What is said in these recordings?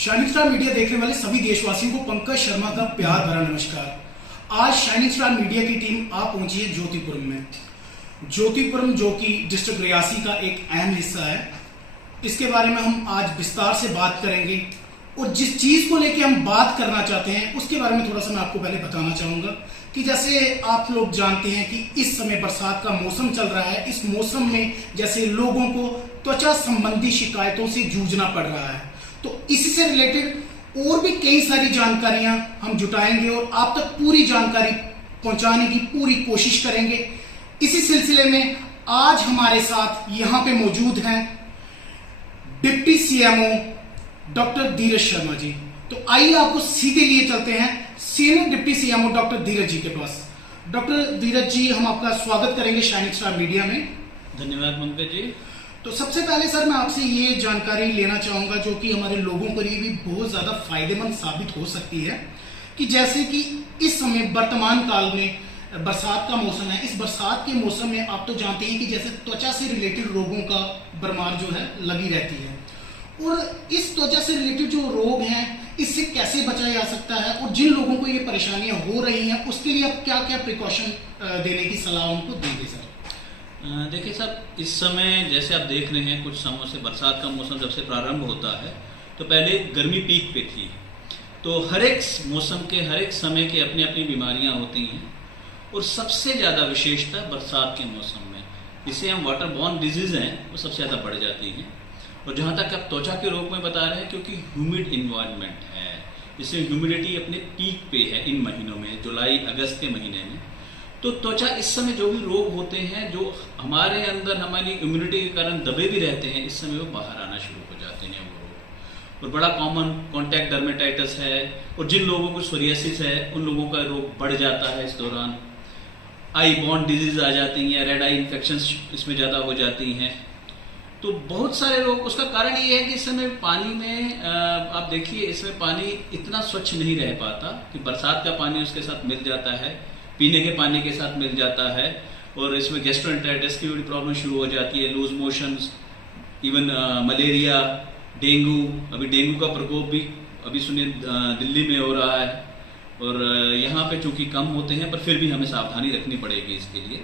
Shining star media देखने वाले सभी देशवासियों को पंकज शर्मा का प्यार भरा नमस्कार। आज शाइनिंग स्टार मीडिया की टीम आ पहुंची है ज्योतिपुरम में। ज्योतिपुरम जो कि डिस्ट्रिक्ट रियासी का एक अहम हिस्सा है, इसके बारे में हम आज विस्तार से बात करेंगे और जिस चीज को लेके हम बात करना चाहते हैं उसके बारे में थोड़ा सा मैं आपको पहले बताना चाहूंगा कि जैसे आप लोग जानते हैं कि इस समय बरसात का मौसम चल रहा है। इस मौसम में जैसे लोगों को त्वचा संबंधी शिकायतों से जूझना पड़ रहा है, तो इसी से रिलेटेड और भी कई सारी जानकारियां हम जुटाएंगे और आप तक पूरी जानकारी पहुंचाने की पूरी कोशिश करेंगे। इसी सिलसिले में आज हमारे साथ यहां पे मौजूद हैं डिप्टी सीएमओ डॉक्टर धीरज शर्मा जी। तो आइए आपको सीधे लिए चलते हैं सीनियर डिप्टी सीएमओ डॉक्टर धीरज जी के पास। डॉक्टर धीरज जी, हम आपका स्वागत करेंगे शाइनिंग स्टार मीडिया में। धन्यवाद पंकज जी। तो सबसे पहले सर मैं आपसे ये जानकारी लेना चाहूंगा जो कि हमारे लोगों के लिए भी बहुत ज्यादा फायदेमंद साबित हो सकती है कि जैसे कि इस समय वर्तमान काल में बरसात का मौसम है। इस बरसात के मौसम में आप तो जानते हैं कि जैसे त्वचा से रिलेटेड रोगों का भरमार जो है लगी रहती है, और इस त्वचा से रिलेटेड जो रोग हैं इससे कैसे बचा जा सकता है और जिन लोगों को ये परेशानियां हो रही हैं उसके लिए आप क्या क्या प्रिकॉशन देने की सलाह उनको देंगे सर? देखिए साहब, इस समय जैसे आप देख रहे हैं कुछ समय से बरसात का मौसम जब से प्रारंभ होता है तो पहले गर्मी पीक पे थी, तो हर एक मौसम के हर एक समय के अपनी अपनी बीमारियां होती हैं और सबसे ज़्यादा विशेषता बरसात के मौसम में जिसे हम वाटर बॉर्न डिजीज हैं वो सबसे ज़्यादा बढ़ जाती हैं। और जहाँ तक आप त्वचा के रोग में बता रहे हैं, क्योंकि ह्यूमिड इन्वायरमेंट है, इसमें ह्यूमिडिटी अपने पीक पे है इन महीनों में, जुलाई अगस्त के महीने में, तो त्वचा इस समय जो भी रोग होते हैं जो हमारे अंदर हमारी इम्यूनिटी के कारण दबे भी रहते हैं, इस समय वो बाहर आना शुरू हो जाते हैं वो रोग। और बड़ा कॉमन कॉन्टैक्ट डर्मेटाइटिस है, और जिन लोगों को सोरियासिस है उन लोगों का रोग बढ़ जाता है। इस दौरान आई बॉर्न डिजीज आ जाती हैं, रेड आई इन्फेक्शंस इसमें ज़्यादा हो जाती हैं। तो बहुत सारे रोग, उसका कारण ये है कि इस समय पानी में आप देखिए इसमें पानी इतना स्वच्छ नहीं रह पाता कि बरसात का पानी उसके साथ मिल जाता है, पीने के पानी के साथ मिल जाता है, और इसमें गैस्ट्रोएंटेराइटिस की बड़ी प्रॉब्लम शुरू हो जाती है, loose motions, even malaria, dengue. अभी डेंगू का प्रकोप भी अभी सुनिए दिल्ली में हो रहा है, और यहाँ पे चूंकि कम होते हैं पर फिर भी हमें सावधानी रखनी पड़ेगी इसके लिए।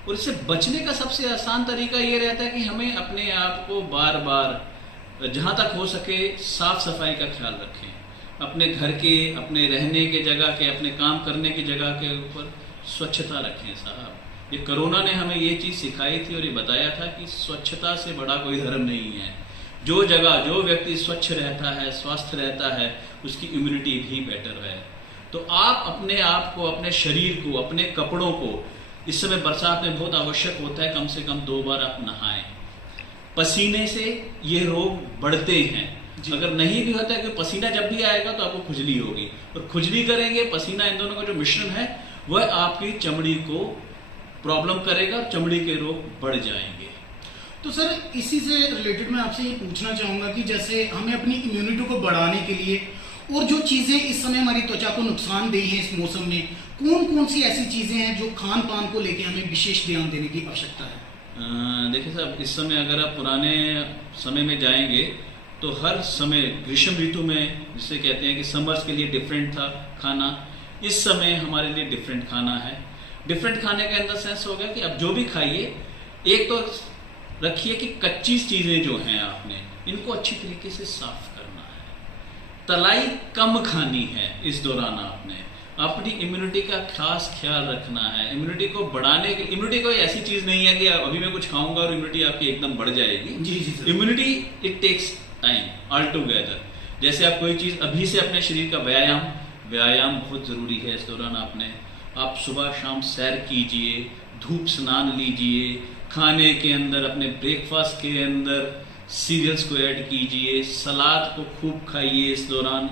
और इससे बचने का सबसे आसान तरीका ये रहता है कि हमें अपने आप को बार बार जहाँ तक हो सके साफ सफाई का ख्याल रखें। अपने घर के, अपने रहने के जगह के, अपने काम करने की जगह के ऊपर स्वच्छता रखें साहब। ये कोरोना ने हमें ये चीज़ सिखाई थी और ये बताया था कि स्वच्छता से बड़ा कोई धर्म नहीं है। जो जगह जो व्यक्ति स्वच्छ रहता है, स्वस्थ रहता है, उसकी इम्यूनिटी भी बेटर है। तो आप अपने आप को, अपने शरीर को, अपने कपड़ों को, इस समय बरसात में बहुत आवश्यक होता है कम से कम 2 बार आप नहाएं। पसीने से ये रोग बढ़ते हैं, अगर नहीं भी होता है कि पसीना जब भी आएगा तो आपको खुजली होगी, और खुजली करेंगे, पसीना, इन दोनों का जो मिश्रण है वह आपकी चमड़ी को प्रॉब्लम करेगा और चमड़ी के रोग बढ़ जाएंगे। तो सर इसी से रिलेटेड मैं आपसे ये पूछना चाहूंगा कि जैसे हमें अपनी इम्यूनिटी को बढ़ाने के लिए और जो चीजें इस समय हमारी त्वचा को नुकसानदेह हैं इस मौसम में, कौन कौन सी ऐसी चीजें हैं जो खान पान को लेके हमें विशेष ध्यान देने की आवश्यकता है? देखिए साहब, इस समय अगर आप पुराने समय में जाएंगे तो हर समय ग्रीष्म ऋतु में, जिसे कहते हैं कि समर्स के लिए डिफरेंट था खाना, इस समय हमारे लिए डिफरेंट खाना है। डिफरेंट खाने का अंदर सेंस हो गया कि अब जो भी खाइए, एक तो रखिए कि कच्ची चीजें जो हैं आपने इनको अच्छी तरीके से साफ करना है, तलाई कम खानी है। इस दौरान आपने अपनी इम्यूनिटी का खास ख्याल रखना है। इम्यूनिटी को बढ़ाने के, इम्यूनिटी कोई ऐसी चीज नहीं है कि अभी मैं कुछ खाऊंगा और इम्यूनिटी आपकी एकदम बढ़ जाएगी। जी immunity it takes time all together. जैसे आप कोई चीज अभी से अपने शरीर का व्यायाम बहुत जरूरी है। इस दौरान आप सुबह शाम सैर कीजिए, धूप स्नान लीजिए, खाने के अंदर, अपने ब्रेकफास्ट के अंदर सीरियल्स को ऐड कीजिए, सलाद को खूब खाइए, इस दौरान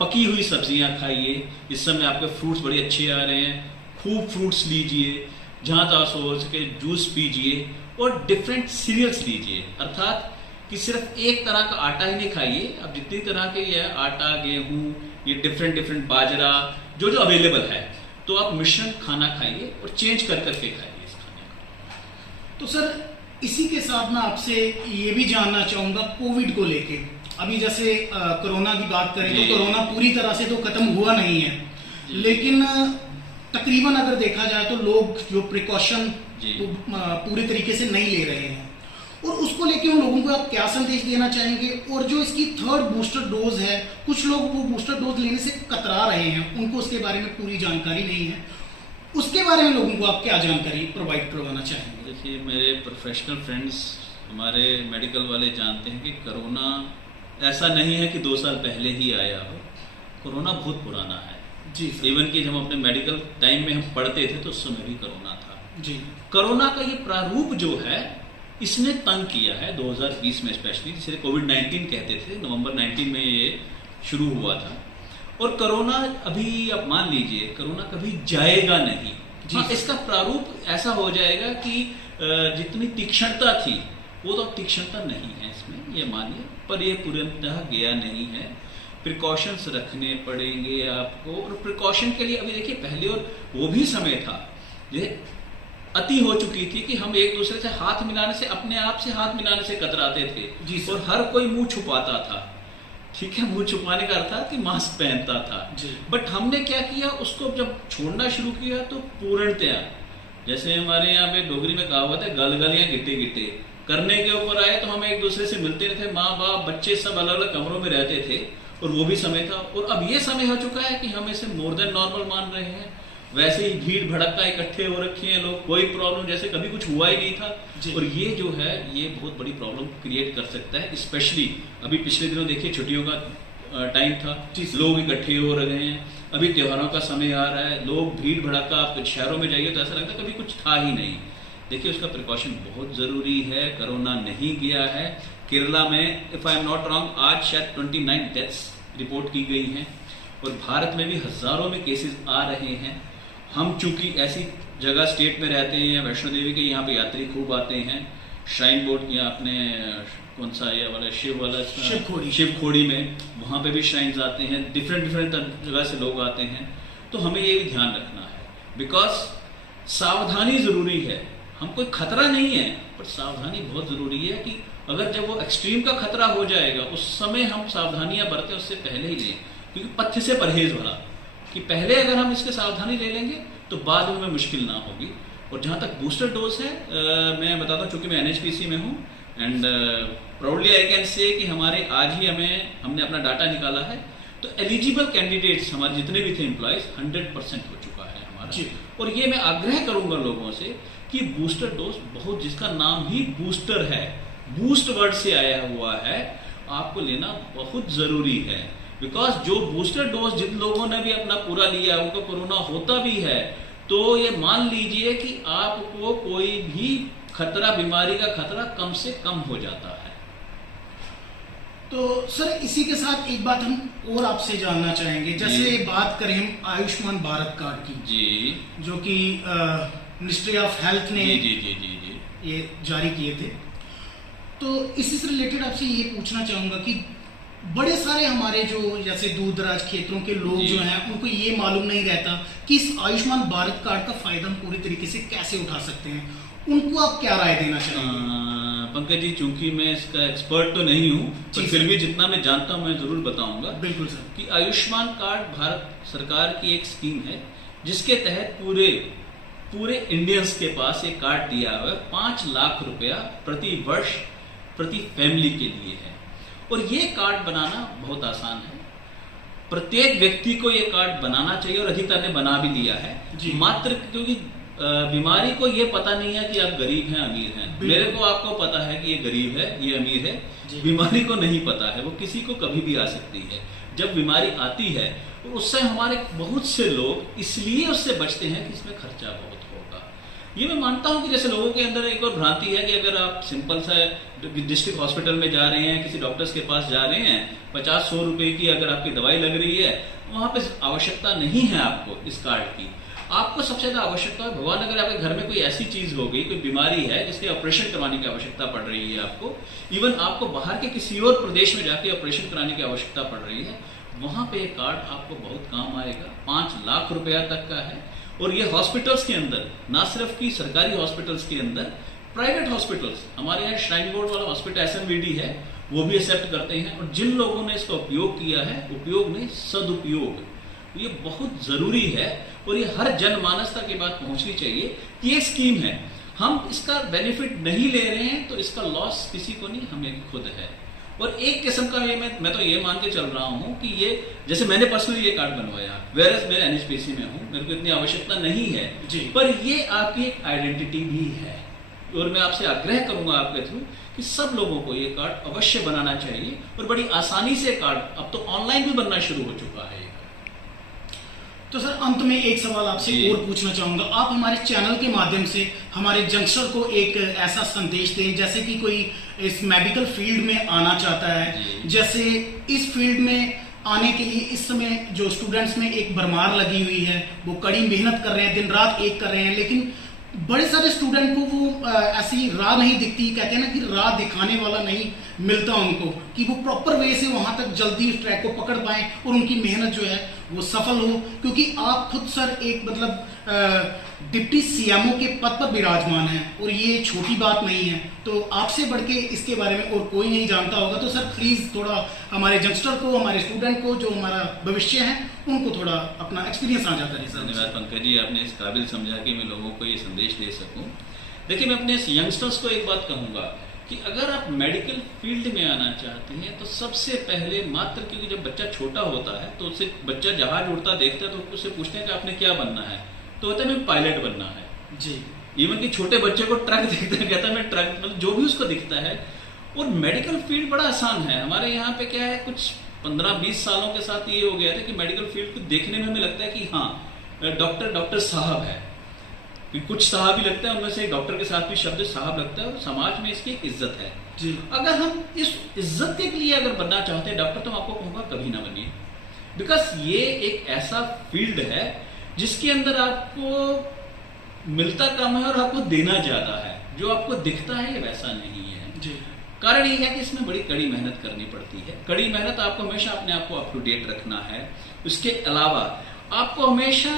पकी हुई सब्जियां खाइए। इस समय आपके फ्रूट्स बड़े अच्छे आ रहे हैं, खूब फ्रूट्स लीजिए, जहाँ तक हो सके जूस पीजिए, और डिफरेंट सीरियल्स लीजिए, अर्थात कि सिर्फ एक तरह का आटा ही नहीं खाइए। अब जितनी तरह के ये आटा, गेहूँ, ये डिफरेंट बाजरा जो अवेलेबल है, तो आप मिश्रण खाना खाइए और चेंज कर करके खाइए इस खाने को। तो सर इसी के साथ मैं आपसे ये भी जानना चाहूंगा कोविड को लेके अभी जैसे कोरोना की बात करें जी। तो कोरोना पूरी तरह से तो खत्म हुआ नहीं है, जी। लेकिन तकरीबन अगर देखा जाए तो लोग जो प्रिकॉशन जी। पूरे तरीके से नहीं ले रहे हैं, और उसको लेके उन लोगों को आप क्या संदेश देना चाहेंगे? और जो इसकी थर्ड बूस्टर डोज है, कुछ लोग वो बूस्टर डोज लेने से कतरा रहे हैं, उनको उसके बारे में पूरी जानकारी नहीं है, उसके बारे में लोगों को आप क्या जानकारी प्रोवाइड करवाना चाहेंगे? देखिए, मेरे प्रोफेशनल फ्रेंड्स, हमारे मेडिकल वाले जानते हैं कि कोरोना ऐसा नहीं है कि 2 साल पहले ही आया हो। कोरोना बहुत पुराना है। जी सर। इवन कि जब हम अपने मेडिकल टाइम में हम पढ़ते थे तो उस समय भी कोरोना था। जी। कोरोना का ये प्रारूप जो है, इसने तंग किया है 2020 में स्पेशली, जिसे कोविड-19 कहते थे। नवंबर 19 में ये शुरू हुआ था। और कोरोना अभी आप मान लीजिए, कोरोना कभी जाएगा नहीं। हाँ, इसका प्रारूप ऐसा हो जाएगा कि जितनी तीक्ष्णता थी वो तो तीक्ष्णता नहीं है इसमें, ये मानिए, पर ये पूर्णतः गया नहीं है। प्रिकॉशंस रखने पड़ेंगे आपको, और प्रिकॉशन के लिए अभी देखिए, पहले और वो भी समय था, ये अति हो चुकी थी कि हम एक दूसरे से हाथ मिलाने से, अपने आप से हाथ मिलाने से कतराते थे। जी सर। और हर कोई मुंह छुपाता था। ठीक है, मुंह छुपाने का अर्थ था कि मास्क पहनता था। बट हमने क्या किया, उसको जब छोड़ना शुरू किया तो पूर्णतया, जैसे हमारे यहाँ पे डोगरी में कहावत है, गल गल या गिट्टे गिट्टे करने के ऊपर आए, तो हम एक दूसरे से मिलते थे, माँ बाप बच्चे सब अलग अलग कमरों में रहते थे, और वो भी समय था। और अब ये समय हो चुका है कि हम इसे मोर देन नॉर्मल मान रहे हैं। वैसे ही भीड़ भड़का इकट्ठे हो रखे हैं लोग, कोई प्रॉब्लम जैसे कभी कुछ हुआ ही नहीं था। और ये जो है, ये बहुत बड़ी प्रॉब्लम क्रिएट कर सकता है। स्पेशली अभी पिछले दिनों देखिए, छुट्टियों का टाइम था, लोग इकट्ठे हो रहे हैं, अभी त्योहारों का समय आ रहा है, लोग भीड़ भड़का, आप शहरों में जाइए तो ऐसा लगता है कभी कुछ था ही नहीं। देखिए, उसका प्रिकॉशन बहुत जरूरी है। कोरोना नहीं गया है। केरला में, if I am not wrong, आज शायद 29 डेथ्स रिपोर्ट की गई हैं, और भारत में भी हजारों में केसेस आ रहे हैं। हम चूंकि ऐसी जगह स्टेट में रहते हैं, वैष्णो देवी के यहाँ पे यात्री खूब आते हैं, श्राइन बोर्ड या अपने कौन सा ये वाला शिवखोड़ी में, वहाँ पे भी श्राइन्स आते हैं, डिफरेंट जगह से लोग आते हैं। तो हमें ये भी ध्यान रखना है, बिकॉज सावधानी जरूरी है। हम कोई खतरा नहीं है, पर सावधानी बहुत जरूरी है कि अगर जब वो एक्सट्रीम का खतरा हो जाएगा, उस समय हम सावधानियां बरतें, उससे पहले ही लें। क्योंकि पथ्य से परहेज भला, कि पहले अगर हम इसके सावधानी ले लेंगे तो बाद में हमें मुश्किल ना होगी। और जहाँ तक बूस्टर डोज है, मैं बताता हूँ, चूंकि मैं NHPC में हूँ, and proudly I can say कि हमारे आज ही हमने अपना डाटा निकाला है, तो एलिजिबल कैंडिडेट्स हमारे जितने भी थे एम्प्लॉयज, 100% हो चुका है हमारा। और ये मैं आग्रह करूंगा लोगों से कि बूस्टर डोज, बहुत जिसका नाम ही बूस्टर है, बूस्ट वर्ड से आया हुआ है, आपको लेना बहुत जरूरी है। बिकॉज जो बूस्टर डोज जिन लोगों ने भी अपना पूरा लिया, उनको कोरोना होता भी है, तो ये मान लीजिए कि आपको कोई भी खतरा, बीमारी का खतरा कम से कम हो जाता है। तो सर, इसी के साथ एक बात हम और आपसे जानना चाहेंगे, जैसे बात करें हम आयुष्मान भारत कार्ड की, जी, जो कि मिनिस्ट्री ऑफ हेल्थ ने ये जारी किए थे। तो इसी से रिलेटेड आपसे ये पूछना चाहूंगा कि बड़े सारे हमारे जो जैसे दूर दराज क्षेत्रों के लोग जो हैं, उनको ये मालूम नहीं रहता कि इस आयुष्मान भारत कार्ड का फायदा हम पूरी तरीके से कैसे उठा सकते हैं। उनको आप क्या राय देना चाहेंगे? पंकज जी, चूंकि मैं इसका एक्सपर्ट तो नहीं हूँ, पर फिर भी जितना मैं जानता हूँ मैं जरूर बताऊंगा। बिल्कुल सर। कि आयुष्मान कार्ड भारत सरकार की एक स्कीम है, जिसके तहत पूरे इंडियंस के पास एक कार्ड दिया हुआ है। 5 लाख रुपया प्रति वर्ष प्रति फैमिली के लिए है। और ये कार्ड बनाना बहुत आसान है। प्रत्येक व्यक्ति को ये कार्ड बनाना चाहिए, और अधिकतर ने बना भी लिया है। मात्र क्योंकि बीमारी को ये पता नहीं है कि आप गरीब हैं अमीर हैं। मेरे को आपको पता है कि ये गरीब है, ये अमीर है, बीमारी को नहीं पता है। वो किसी को कभी भी आ सकती है। जब बीमारी आती है, तो उससे हमारे बहुत से लोग इसलिए उससे बचते हैं कि इसमें खर्चा बहुत होगा। ये मैं मानता हूं कि जैसे लोगों के अंदर एक और भ्रांति है कि अगर आप सिंपल सा डिस्ट्रिक्ट हॉस्पिटल में जा रहे हैं, किसी डॉक्टर्स के पास जा रहे हैं, 50-100 रुपए की अगर आपकी दवाई लग रही है, वहां पे आवश्यकता नहीं है आपको इस कार्ड की। आपको सबसे ज्यादा आवश्यकता है, भगवान अगर आपके घर में कोई ऐसी चीज हो गई, कोई बीमारी है जिसके ऑपरेशन करवाने की आवश्यकता पड़ रही है आपको, इवन आपको बाहर के किसी और प्रदेश में जाके ऑपरेशन कराने की आवश्यकता पड़ रही है, वहां पे एक कार्ड आपको बहुत काम आएगा। 5 लाख रुपया तक का है। और ये हॉस्पिटल्स के अंदर, ना सिर्फ की सरकारी हॉस्पिटल्स के अंदर, प्राइवेट हॉस्पिटल्स, हमारे यहाँ श्राइन बोर्ड वाला हॉस्पिटल SMVD है, वो भी एक्सेप्ट करते हैं। और जिन लोगों ने इसका उपयोग किया है, उपयोग नहीं सदुपयोग, ये बहुत जरूरी है और ये हर जनमानस तक ये बात पहुंचनी चाहिए कि ये स्कीम है, हम इसका बेनिफिट नहीं ले रहे हैं तो इसका लॉस किसी को नहीं, हमें खुद है। और एक किस्म का ये मैं तो ये मान के चल रहा हूं कि ये जैसे मैंने पर्सनली ये कार्ड बनवाया, वेरस मैं एनएचपीसी में हूं, मेरे को इतनी आवश्यकता नहीं है जी। पर ये आपकी एक आइडेंटिटी भी है और मैं आपसे आग्रह करूंगा आपके थ्रू कि सब लोगों को ये कार्ड अवश्य बनाना चाहिए। और बड़ी आसानी से कार्ड अब तो ऑनलाइन भी बनना शुरू हो चुका है। तो सर अंत में एक सवाल आपसे जी। और पूछना चाहूंगा, आप हमारे चैनल के माध्यम से हमारे यंगस्टर को एक ऐसा संदेश दें, जैसे कि कोई इस मेडिकल फील्ड में आना चाहता है, जी। जैसे इस फील्ड में आने के लिए इस समय जो स्टूडेंट्स में एक भरमार लगी हुई है, वो कड़ी मेहनत कर रहे हैं, दिन रात एक कर रहे हैं, लेकिन बड़े सारे स्टूडेंट को वो ऐसी राह नहीं दिखती, कहते हैं ना कि राह दिखाने वाला नहीं मिलता उनको, कि वो प्रॉपर वे से वहां तक जल्दी उस ट्रैक को पकड़ पाएं और उनकी मेहनत जो है वो सफल हो। क्योंकि आप खुद सर एक मतलब डिप्टी सीएमओ के पद पर विराजमान हैं और ये छोटी बात नहीं है, तो आपसे बढ़ के इसके बारे में और कोई नहीं जानता होगा। तो सर प्लीज थोड़ा हमारे यंगस्टर को, हमारे स्टूडेंट को, जो हमारा भविष्य है, उनको थोड़ा अपना एक्सपीरियंस साझा करें सर। धन्यवाद पंकज जी, आपने इस काबिल समझा कि मैं लोगों को ये संदेश दे सकूं। देखिए, मैं अपने यंगस्टर्स को एक बात कहूंगा कि अगर आप मेडिकल फील्ड में आना चाहते हैं तो सबसे पहले मात्र, क्योंकि जब बच्चा छोटा होता है तो उससे बच्चा जहाज उड़ता देखता है तो उससे पूछते हैं कि आपने क्या बनना है, तो होता है मैं पायलट बनना है जी। इवन कि छोटे बच्चे को ट्रक दिखता है, कहता है मैं ट्रक, मतलब जो भी उसको दिखता है। और मेडिकल फील्ड बड़ा आसान है। हमारे यहाँ पे क्या है, कुछ 15-20 सालों के साथ ये हो गया था कि मेडिकल फील्ड को देखने में हमें लगता है कि हाँ डॉक्टर साहब है, कुछ साहब ही लगता है, उनमें से डॉक्टर के साथ भी शब्द साहब लगता है और समाज में इसकी इज्जत है जी। अगर हम इस इज्जत के लिए अगर बनना चाहते हैं डॉक्टर, तो मैं आपको कहूंगा कभी ना बनिए, बिकॉज ये एक ऐसा फील्ड है जिसके अंदर आपको मिलता कम है और आपको देना ज्यादा है। जो आपको दिखता है ये वैसा नहीं है जी। कारण ये है कि इसमें बड़ी कड़ी मेहनत करनी पड़ती है। कड़ी मेहनत, आपको हमेशा अपने आप को अप टू डेट रखना है। उसके अलावा आपको हमेशा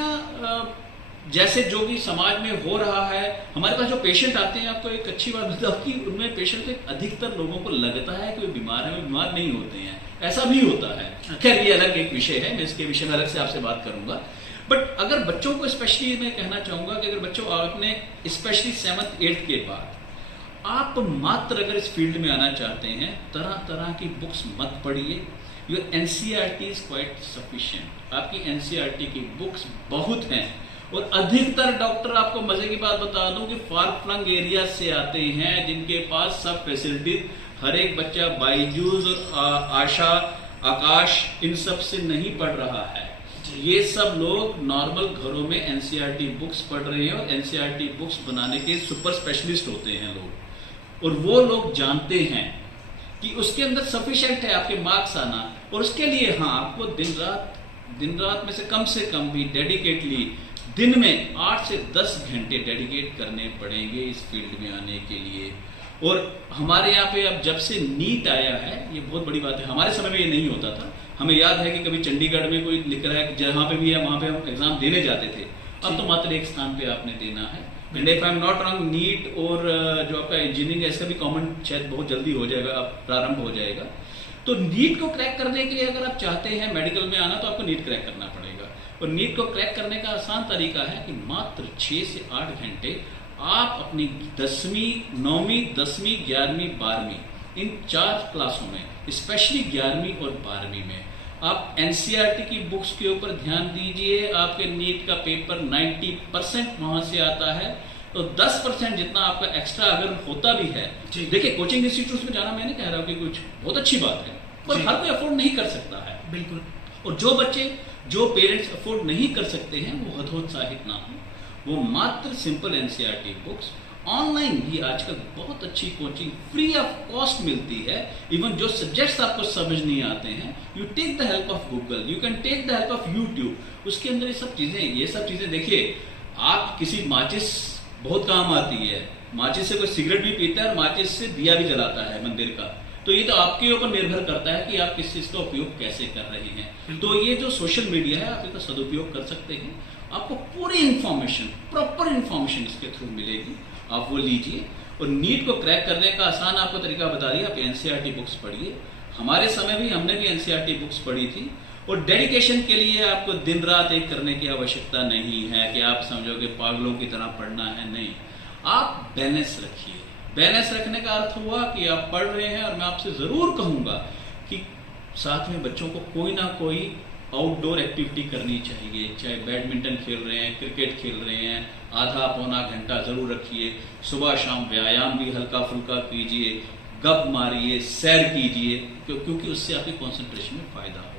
जैसे जो भी समाज में हो रहा है, हमारे पास जो पेशेंट आते हैं, आपको एक अच्छी बात बताओ कि उनमें पेशेंट को अधिकतर लोगों को लगता है कि वो बीमार है, वो बीमार नहीं होते हैं, ऐसा भी होता है। खैर ये अलग एक विषय है, मैं इसके विषय में अलग से आपसे बात करूंगा। बट अगर बच्चों को स्पेशली मैं कहना चाहूंगा कि अगर बच्चों आपने स्पेशली 7th 8th के बाद आप मात्र अगर इस फील्ड में आना चाहते हैं, तरह तरह की बुक्स मत पढ़िए। Your NCERT is quite sufficient. आपकी एनसीईआरटी की बुक्स बहुत हैं और अधिकतर डॉक्टर, आपको मजे की बात बता दूं कि फार फ्लंग एरिया से आते हैं जिनके पास सब फैसिलिटीज, हर एक बच्चा बायजूस और आशा, आकाश इन सब से नहीं पढ़ रहा है। ये सब लोग नॉर्मल घरों में एनसीईआरटी बुक्स पढ़ रहे हैं और एनसीईआरटी बुक्स बनाने के सुपर स्पेशलिस्ट होते हैं लोग, और वो लोग जानते हैं कि उसके अंदर सफिशिएंट है आपके मार्क्स आना। और उसके लिए हाँ, आपको दिन रात में से कम भी डेडिकेटली दिन में 8 से 10 घंटे डेडिकेट करने पड़ेंगे इस फील्ड में आने के लिए। और हमारे यहाँ पे अब जब से नीट आया है, ये बहुत बड़ी बात है, हमारे समय में ये नहीं होता था। हमें याद है कि कभी चंडीगढ़ में कोई लिख रहा है कि जहाँ पे भी है वहां पे हम एग्जाम देने जाते थे। अब तो मात्र एक स्थान पे आपने देना है। And if I am not wrong, NEET और जो आपका इंजीनियरिंग है इसका भी कॉमन शायद बहुत जल्दी हो जाएगा, अब प्रारंभ हो जाएगा। तो नीट को क्रैक करने के लिए अगर आप चाहते हैं मेडिकल में आना, तो आपको नीट क्रैक करना पड़ेगा। और नीट को क्रैक करने का आसान तरीका है कि मात्र 6 से 8 घंटे आप अपनी 10वीं, 9वीं, 10वीं, 11वीं, 12वीं इन 4 क्लासों में, स्पेशली 11वीं और 12वीं में आप एनसीईआरटी की बुक्स के ऊपर ध्यान दीजिए। आपके नीट का पेपर 90% वहां से आता है, तो 10% जितना आपका एक्स्ट्रा अगर होता भी है, देखिए कोचिंग इंस्टीट्यूट में जाना मैं नहीं कह रहा हूं कि कुछ बहुत अच्छी बात है, पर हर कोई अफोर्ड नहीं कर सकता है। बिल्कुल। और जो बच्चे, जो पेरेंट्स अफोर्ड नहीं कर सकते हैं, वो हतोत्साहित ना हो, वो मात्र सिंपल एनसीईआरटी बुक्स ऑनलाइन भी आजकल बहुत अच्छी कोचिंग फ्री ऑफ कॉस्ट मिलती है। इवन जो सब्जेक्ट्स आपको समझ नहीं आते हैं, you take the help of Google, you can take the help of YouTube. उसके अंदर ये सब चीजें देखिए, आप किसी माचिस बहुत काम आती है, माचिस से कोई सिगरेट भी पीता है और माचिस से दिया भी जलाता है मंदिर का। तो ये तो आपके ऊपर निर्भर करता है कि आप किस चीज का उपयोग कैसे कर रहे हैं। तो ये जो सोशल मीडिया है, आप इसका सदुपयोग कर सकते हैं। आपको पूरी इंफॉर्मेशन, प्रॉपर इंफॉर्मेशन इसके थ्रू मिलेगी, आप वो लीजिए। और नीट को क्रैक करने का आसान आपको तरीका बता दिया, आप एनसीईआरटी बुक्स पढ़िए। हमारे समय भी हमने भी एनसीईआरटी बुक्स पढ़ी थी। और डेडिकेशन के लिए आपको दिन रात एक करने की आवश्यकता नहीं है कि आप समझोगे पागलों की तरह पढ़ना है, नहीं। आप बैलेंस रखिए। बैलेंस रखने का अर्थ हुआ कि आप पढ़ रहे हैं, और मैं आपसे जरूर कहूंगा कि साथ में बच्चों को कोई ना कोई आउटडोर एक्टिविटी करनी चाहिए, चाहे बैडमिंटन खेल रहे हैं, क्रिकेट खेल रहे हैं, आधा पौना घंटा जरूर रखिए। सुबह शाम व्यायाम भी हल्का फुल्का कीजिए, गप मारिए, सैर कीजिए, क्योंकि उससे आपकी कंसंट्रेशन में फायदा होगा।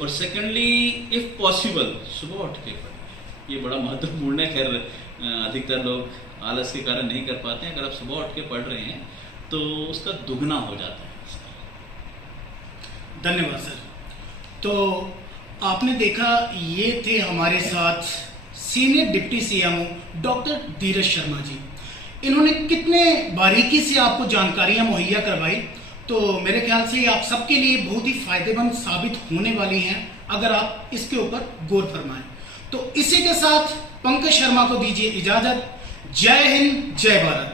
और सेकेंडली, इफ पॉसिबल, सुबह उठ के पढ़िए। ये बड़ा महत्वपूर्ण है। खैर अधिकतर लोग आलस के कारण नहीं कर पाते हैं। अगर आप सुबह उठ के पढ़ रहे हैं तो उसका दुगना हो जाता है। धन्यवाद सर। तो आपने देखा, ये थे हमारे साथ सीनियर डिप्टी सीएमओ डॉक्टर धीरज शर्मा जी। इन्होंने कितने बारीकी से आपको जानकारियां मुहैया करवाई, तो मेरे ख्याल से आप सबके लिए बहुत ही फायदेमंद साबित होने वाली हैं अगर आप इसके ऊपर गौर फरमाएं। तो इसी के साथ पंकज शर्मा को दीजिए इजाजत। जय हिंद, जय भारत।